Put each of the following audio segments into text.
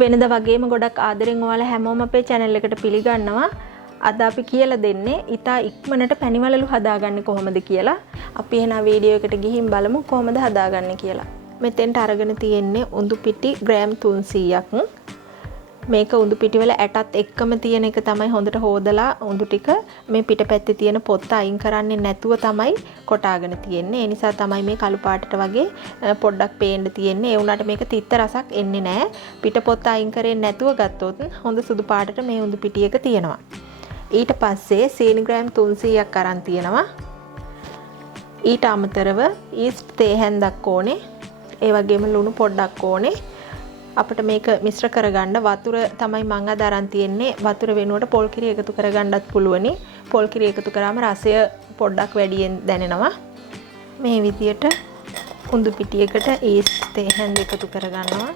වෙනද වගේම ගොඩක් ආදරෙන් ඔයාලා හැමෝම අපේ channel එකට පිළිගන්නවා. අද අපි කියලා දෙන්නේ ඉතා ඉක්මනට පැණි වලලු හදාගන්නේ කොහොමද කියලා. අපි එහෙනම් වීඩියෝ එකට ගිහින් බලමු කොහොමද හදාගන්නේ කියලා. මෙතෙන්ට අරගෙන තියෙන්නේ උඳු පිටි ග්‍රෑම් 300ක්. මේක උඳු පිටි වල ඇටත් එක්කම තියෙන එක තමයි හොඳට හොදලා උඳු ටික මේ පිටපැත්තේ තියෙන පොත්ත අයින් කරන්නේ නැතුව තමයි කොටාගෙන තියෙන්නේ. ඒ නිසා තමයි මේ කළු පාටට වගේ පොඩ්ඩක් පේන්න තියෙන්නේ. ඒ වුණාට මේක තිත්ත රසක් එන්නේ නැහැ. පිට පොත්ත අයින් කරේ නැතුව ගත්තොත් හොඳ සුදු පාටට මේ උඳු පිටි එක තියෙනවා. ඊට පස්සේ සීනි ග්‍රෑම් 300ක් අරන් තියෙනවා. ඊට අමතරව ඊස්ට් තේ හැන්දක් ඕනේ. ඒ වගේම ලුණු පොඩ්ඩක් ඕනේ. අපිට මේක මිශ්‍ර කරගන්න වතුර තමයි මම අද අරන් තියෙන්නේ. වතුර වෙනුවට පොල් කිරි එකතු කරගන්නත් පුළුවනි. පොල් කිරි එකතු කරාම රසය පොඩ්ඩක් වැඩියෙන් දැනෙනවා. මේ විදියට උඳු පිටියකට ඊස්ට් තේ හැන්ද එකතු කරගන්නවා.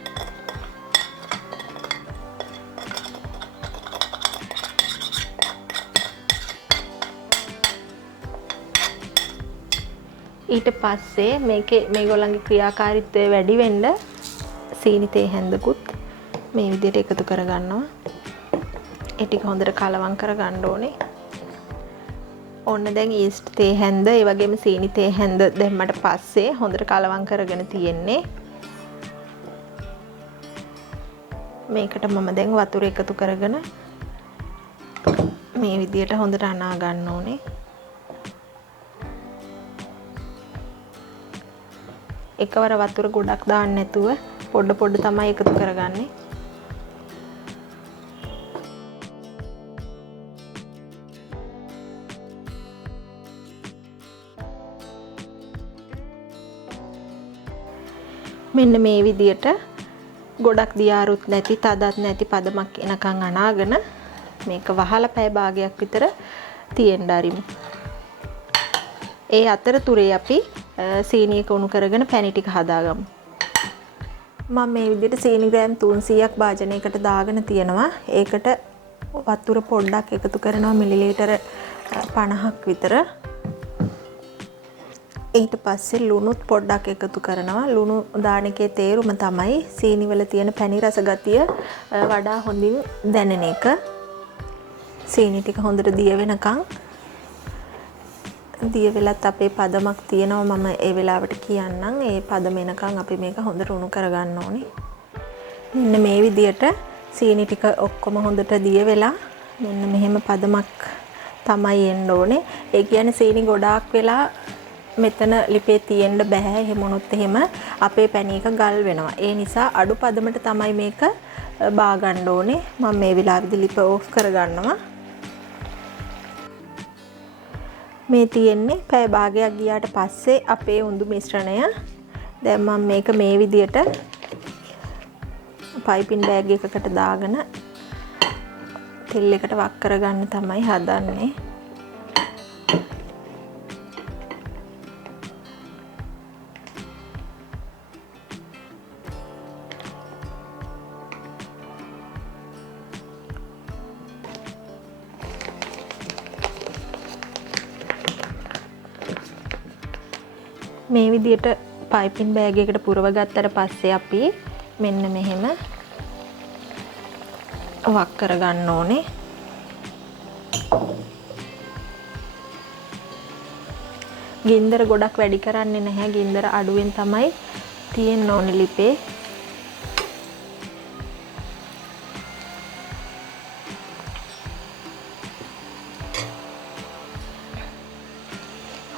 ඊට පස්සේ මේකේ මේගොල්ලන්ගේ ක්‍රියාකාරීත්වය වැඩි වෙන්න සීනි තේ හැන්දකුත් මේ විදිහට එකතු කරගන්නවා. ඒ ටික හොඳට කලවම් කරගන්න ඕනේ. ඔන්න දැන් ඊස්ට් තේ හැන්ද ඒ වගේම සීනි තේ හැන්ද දැම්මට පස්සේ හොඳට කලවම් කරගෙන තියෙන්නේ. මේකට මම දැන් වතුර එකතු කරගෙන මේ විදිහට හොඳට අනා ගන්න ඕනේ. එකවර වතුර ගොඩක් දාන්න නැතුව පොඩ පොඩ තමයි එකතු කරගන්නේ. මෙන්න මේ විදියට ගොඩක් දියාරුත් නැති තදත් නැති පදමක් එනකන් අනාගෙන මේක වහලා පැය භාගයක් විතර තියෙන්න ආරිමු. ඒ අතරතුරේ අපි සීනියක උණු කරගෙන පැණි ටික හදාගමු. මම මේ විදිහට සීනි ග්‍රෑම් 300ක් භාජනයකට දාගෙන තියෙනවා. ඒකට වතුර පොඩ්ඩක් එකතු කරනවා මිලිලීටර 50ක් විතර. ඊට පස්සේ ලුණුත් පොඩ්ඩක් එකතු කරනවා. ලුණු දාන එකේ තේරුම තමයි සීනි වල තියෙන පැණි රස ගතිය වඩා හොඳින් දැනෙන එක. සීනි ටික හොඳට දිය වෙනකන් දිය වෙලත් අපේ පදමක් තියෙනවා මම ඒ වෙලාවට කියන්නම්. ඒ පදම එනකන් අපි මේක හොඳට උණු කරගන්න ඕනේ. මෙන්න මේ විදියට සීනි ටික ඔක්කොම හොඳට දිය වෙලා මෙන්න මෙහෙම පදමක් තමයි එන්න ඕනේ. ඒ කියන්නේ සීනි ගොඩාක් වෙලා මෙතන ලිපේ තියෙන්න බෑ. එහෙම වුණොත් එහෙම අපේ පැණි එක ගල් වෙනවා. ඒ නිසා අඩු පදමට තමයි මේක බා ගන්න ඕනේ. මම මේ වෙලාවේදී ලිප ඕෆ් කරගන්නවා. මේ තියෙන්නේ පැය භාගයක් ගියාට පස්සේ අපේ උඳු මිශ්‍රණය. දැන් මම මේක මේ විදියට පයිපින් බෑග් එකකට දාගෙන තෙල් එකට වක් කරගන්න තමයි හදන්නේ. මේ විදියට පයිපින් බෑග් එකකට පුරව ගත්තට පස්සේ අපි මෙන්න මෙහෙම වක් කරගන්න ඕනේ. ගින්දර ගොඩක් වැඩි කරන්නේ නැහැ. ගින්දර අඩුවෙන් තමයි තියෙන්න ඕනේ ලිපේ.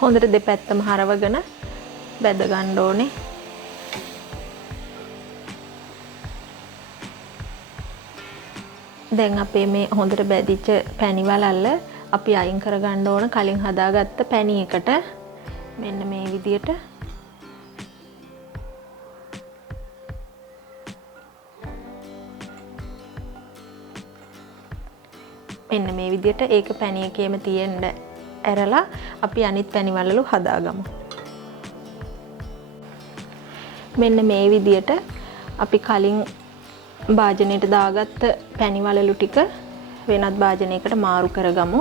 හොඳට දෙපැත්තම හරවගෙන බැද ගන්න ඕනේ. දැන් අපේ මේ හොඳට බැදිච්ච පැණි වලල්ල අපි අයින් කර ගන්න ඕන කලින් හදාගත්ත පැණි එකට. මෙන්න මේ විදියට මෙන්න මේ විදියට ඒක පැණි එකේම තියෙන්න ඇරලා අපි අනිත් පැණි වලලු හදාගමු. මෙන්න මේ විදියට අපි කලින් භාජනයට දාගත්ත පැණි වලලු ටික වෙනත් භාජනයකට මාරු කරගමු.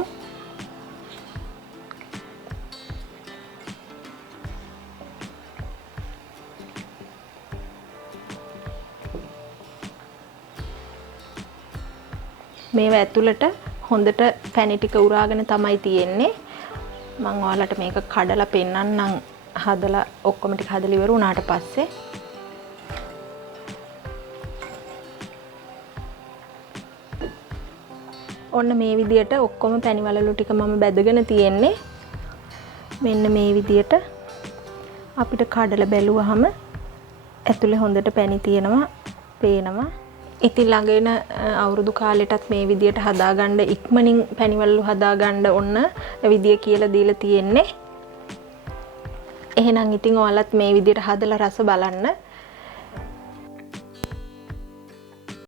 මේව ඇතුළට හොඳට පැණි ටික උරාගෙන තමයි තියෙන්නේ. මම ඔයාලට මේක කඩලා පෙන්නන්නම් හදලා ඔක්කොම ටික හදලා ඉවර වුණාට පස්සේ. ඔන්න මේ විදියට ඔක්කොම පැණි වලලු ටික මම බැදගෙන තියෙන්නේ. මෙන්න මේ විදියට අපිට කඩලා බැලුවහම ඇතුලේ හොඳට පැණි තියෙනවා පේනවා. ඉතින් ළඟ එන අවුරුදු කාලෙටත් මේ විදියට හදාගන්න ඉක්මනින් පැණි වලලු හදාගන්න ඔන්න විදිය කියලා දීලා තියෙන්නේ. එහෙනම් ඉතින් ඔයාලත් මේ විදියට හදලා රස බලන්න.